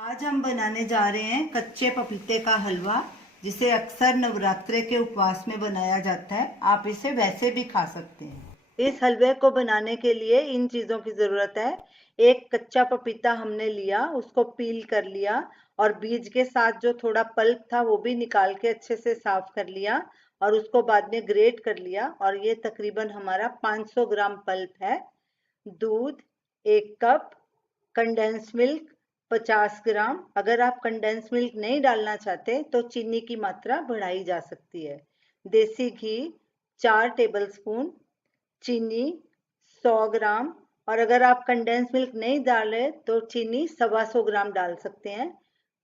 आज हम बनाने जा रहे हैं कच्चे पपीते का हलवा, जिसे अक्सर नवरात्रे के उपवास में बनाया जाता है। आप इसे वैसे भी खा सकते हैं। इस हलवे को बनाने के लिए इन चीज़ों की ज़रूरत है। एक कच्चा पपीता हमने लिया, उसको पील कर लिया और बीज के साथ जो थोड़ा पल्प था वो भी निकाल के अच्छे से साफ कर लिया और उसको बाद में ग्रेट कर लिया। और ये तकरीबन हमारा 500 ग्राम पल्प है। दूध 1 कप, कंडेंस मिल्क 50 ग्राम। अगर आप कंडेंस मिल्क नहीं डालना चाहते तो चीनी की मात्रा बढ़ाई जा सकती है। देसी घी 4 टेबलस्पून, चीनी 100 ग्राम, और अगर आप कंडेंस मिल्क नहीं डाले तो चीनी 125 ग्राम डाल सकते हैं।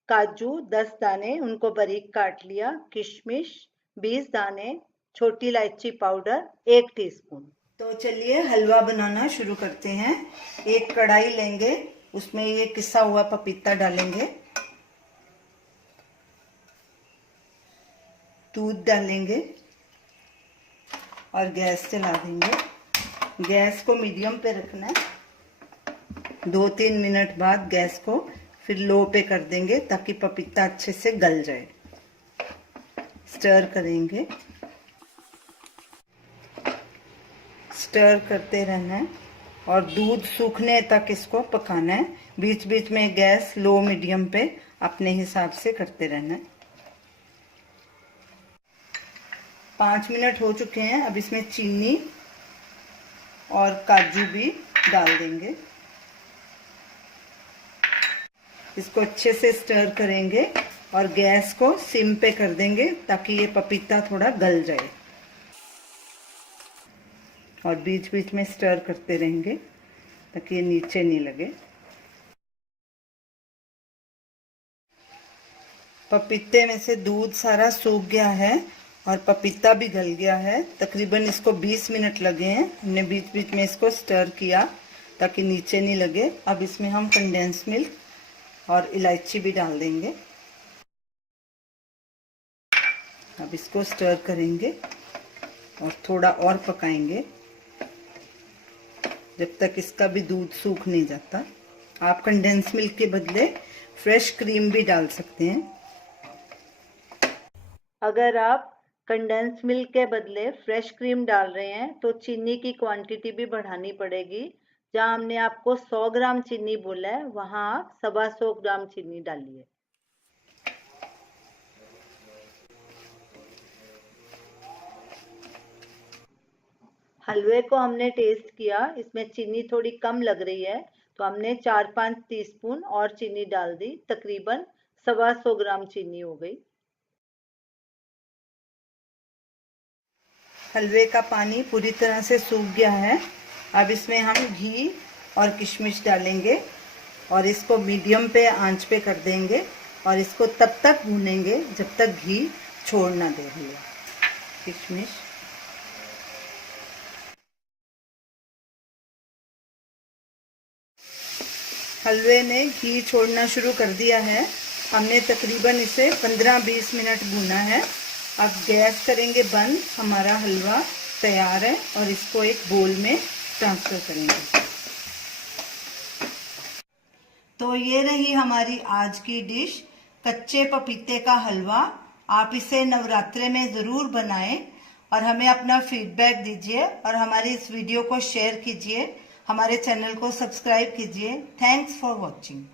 काजू 10 दाने, उनको बारीक काट लिया। किशमिश 20 दाने, छोटी इलायची पाउडर 1 टीस्पून। तो चलिए हलवा बनाना शुरू करते हैं। एक कढ़ाई लेंगे, उसमें ये किसा हुआ पपीता डालेंगे, दूध डालेंगे और गैस चला देंगे। गैस को मीडियम पे रखना है। 2-3 मिनट बाद गैस को फिर लो पे कर देंगे ताकि पपीता अच्छे से गल जाए। स्टर करेंगे, स्टर करते रहना है और दूध सूखने तक इसको पकाना है। बीच बीच में गैस लो मीडियम पे अपने हिसाब से करते रहना है। 5 मिनट हो चुके हैं। अब इसमें चीनी और काजू भी डाल देंगे। इसको अच्छे से स्टर करेंगे और गैस को सिम पे कर देंगे ताकि ये पपीता थोड़ा गल जाए। और बीच बीच में स्टर करते रहेंगे ताकि ये नीचे नहीं लगे। पपीते में से दूध सारा सूख गया है और पपीता भी गल गया है। तकरीबन इसको 20 मिनट लगे हैं। हमने बीच बीच में इसको स्टर किया ताकि नीचे नहीं लगे। अब इसमें हम कंडेंस मिल्क और इलायची भी डाल देंगे। अब इसको स्टर करेंगे और थोड़ा और पकाएंगे जब तक इसका भी दूध सूख नहीं जाता। आप कंडेंस मिल्क के बदले फ्रेश क्रीम भी डाल सकते हैं। अगर आप कंडेंस मिल्क के बदले फ्रेश क्रीम डाल रहे हैं तो चीनी की क्वांटिटी भी बढ़ानी पड़ेगी। जहां हमने आपको 100 ग्राम चीनी बोला है, वहां आप 125 ग्राम चीनी डालिए। हलवे को हमने टेस्ट किया, इसमें चीनी थोड़ी कम लग रही है तो हमने 4-5 टीस्पून और चीनी डाल दी। तकरीबन 125 ग्राम चीनी हो गई। हलवे का पानी पूरी तरह से सूख गया है। अब इसमें हम घी और किशमिश डालेंगे और इसको मीडियम पे आंच पे कर देंगे और इसको तब तक भूनेंगे जब तक घी छोड़ ना दे। किशमिश, हलवे ने घी छोड़ना शुरू कर दिया है। हमने तकरीबन इसे 15-20 मिनट भूना है। अब गैस करेंगे बंद। हमारा हलवा तैयार है और इसको एक बोल में ट्रांसफर करेंगे। तो ये रही हमारी आज की डिश, कच्चे पपीते का हलवा। आप इसे नवरात्रे में ज़रूर बनाएं और हमें अपना फीडबैक दीजिए और हमारी इस वीडियो को शेयर कीजिए। हमारे चैनल को सब्सक्राइब कीजिए। Thanks for watching.